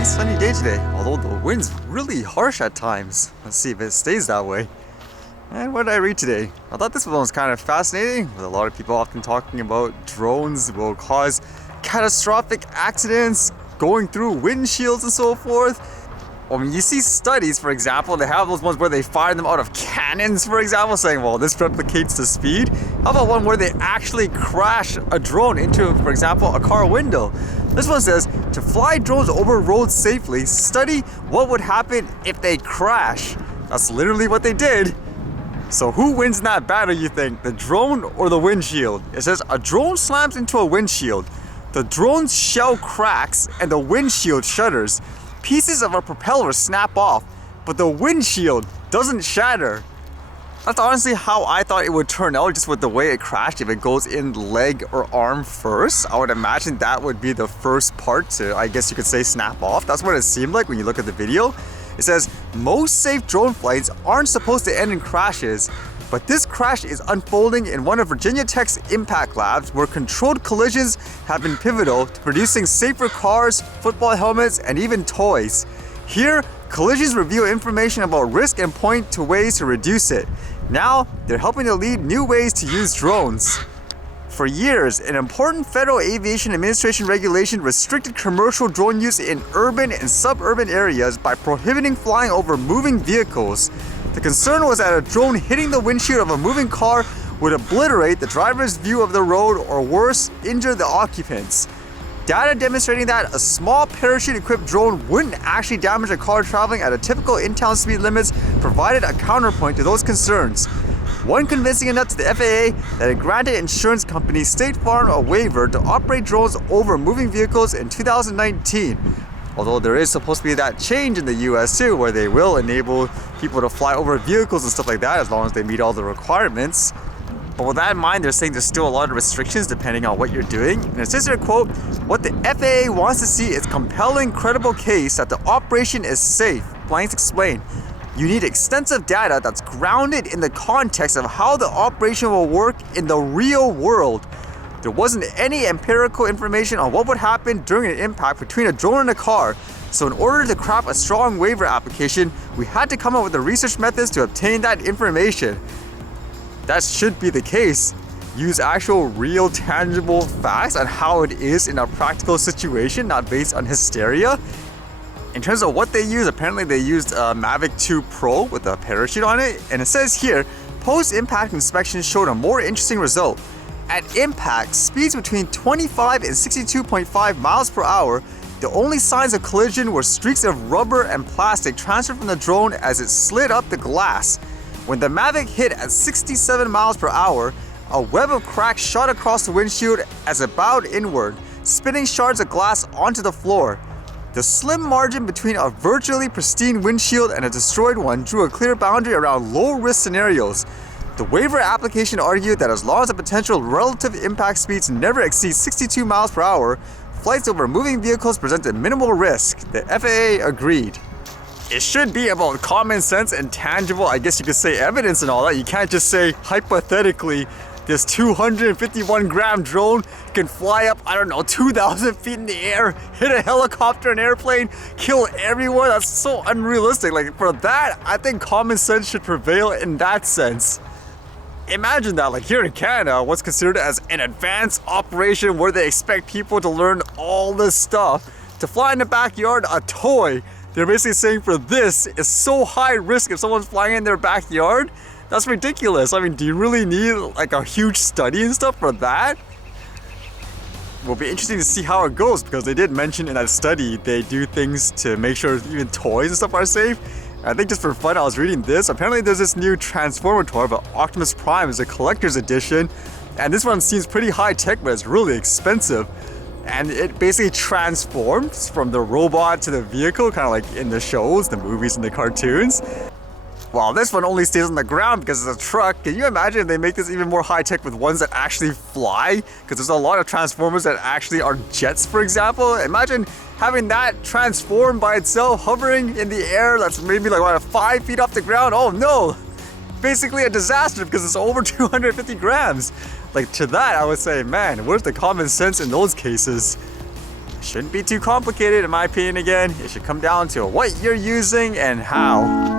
nice sunny day today, although the wind's really harsh at times. Let's see if it stays that way. And what did I read today? I thought this one was kind of fascinating, with a lot of people often talking about drones will cause catastrophic accidents, going through windshields and so forth. When you see studies, for example, they have those ones where they fire them out of cannons, for example, saying, well, this replicates the speed. How about one where they actually crash a drone into, for example, a car window? This one says, to fly drones over roads safely, study what would happen if they crash. That's literally what they did. So who wins in that battle, you think? The drone or the windshield? It says, a drone slams into a windshield. The drone's shell cracks and the windshield shudders. Pieces of a propeller snap off, but the windshield doesn't shatter. That's honestly how I thought it would turn out, just with the way it crashed. If it goes in leg or arm first, I would imagine that would be the first part to, I guess you could say, snap off. That's what it seemed like when you look at the video. It says, most safe drone flights aren't supposed to end in crashes, but this crash is unfolding in one of Virginia Tech's impact labs, where controlled collisions have been pivotal to producing safer cars, football helmets, and even toys. Here, collisions reveal information about risk and point to ways to reduce it. Now, they're helping to lead new ways to use drones. For years, an important Federal Aviation Administration regulation restricted commercial drone use in urban and suburban areas by prohibiting flying over moving vehicles. The concern was that a drone hitting the windshield of a moving car would obliterate the driver's view of the road, or worse, injure the occupants. Data demonstrating that a small parachute-equipped drone wouldn't actually damage a car traveling at a typical in-town speed limits provided a counterpoint to those concerns. One convincing enough to the FAA that it granted insurance company State Farm a waiver to operate drones over moving vehicles in 2019. Although there is supposed to be that change in the US too, where they will enable people to fly over vehicles and stuff like that as long as they meet all the requirements. But with that in mind, they're saying there's still a lot of restrictions depending on what you're doing. And it says here, quote, what the FAA wants to see is compelling, credible case that the operation is safe. Blanks explain. You need extensive data that's grounded in the context of how the operation will work in the real world. There wasn't any empirical information on what would happen during an impact between a drone and a car. So in order to craft a strong waiver application, we had to come up with the research methods to obtain that information. That should be the case. Use actual, real, tangible facts on how it is in a practical situation, not based on hysteria. In terms of what they use, apparently they used a Mavic 2 Pro with a parachute on it. And it says here, post-impact inspection showed a more interesting result. At impact, speeds between 25 and 62.5 miles per hour, the only signs of collision were streaks of rubber and plastic transferred from the drone as it slid up the glass. When the Mavic hit at 67 miles per hour, a web of cracks shot across the windshield as it bowed inward, spitting shards of glass onto the floor. The slim margin between a virtually pristine windshield and a destroyed one drew a clear boundary around low-risk scenarios. The waiver application argued that as long as the potential relative impact speeds never exceed 62 miles per hour, flights over moving vehicles presented minimal risk. The FAA agreed. It should be about common sense and tangible, I guess you could say, evidence and all that. You can't just say, hypothetically, this 251-gram drone can fly up, 2,000 feet in the air, hit a helicopter, an airplane, kill everyone. That's so unrealistic. Like, for that, I think common sense should prevail in that sense. Imagine that, like here in Canada, what's considered as an advanced operation where they expect people to learn all this stuff. To fly in the backyard, a toy. They're basically saying for this is so high risk if someone's flying in their backyard. That's ridiculous. I mean, do you really need like a huge study and stuff for that? Will be interesting to see how it goes, because they did mention in that study they do things to make sure even toys and stuff are safe. I think just for fun, I was reading this. Apparently there's this new Transformer toy, but Optimus Prime is a collector's edition. And this one seems pretty high tech, but it's really expensive. And it basically transforms from the robot to the vehicle, kind of like in the shows, the movies, and the cartoons. Well, this one only stays on the ground because it's a truck. Can you imagine if they make this even more high-tech with ones that actually fly? Because there's a lot of Transformers that actually are jets, for example. Imagine having that transform by itself, hovering in the air, that's maybe like 5 feet off the ground. Oh no! Basically a disaster because it's over 250 grams. Like, to that, I would say, man, where's the common sense in those cases? shouldn't be too complicated in my opinion again. It should come down to what you're using and how.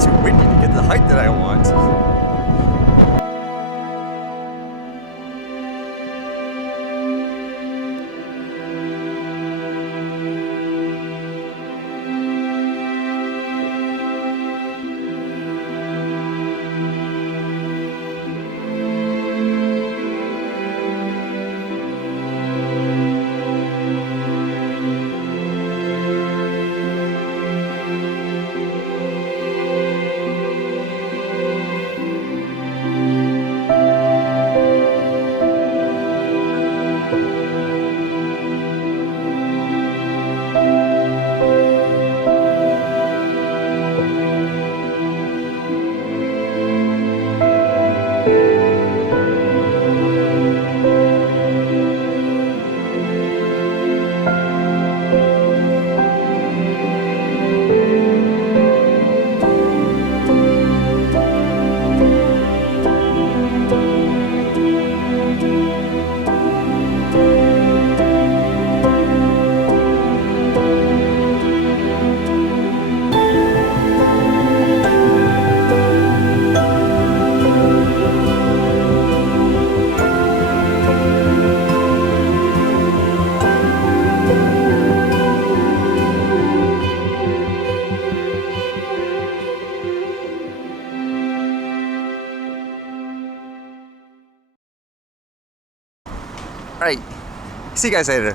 Too windy to get the height that I want. Alright, see you guys later.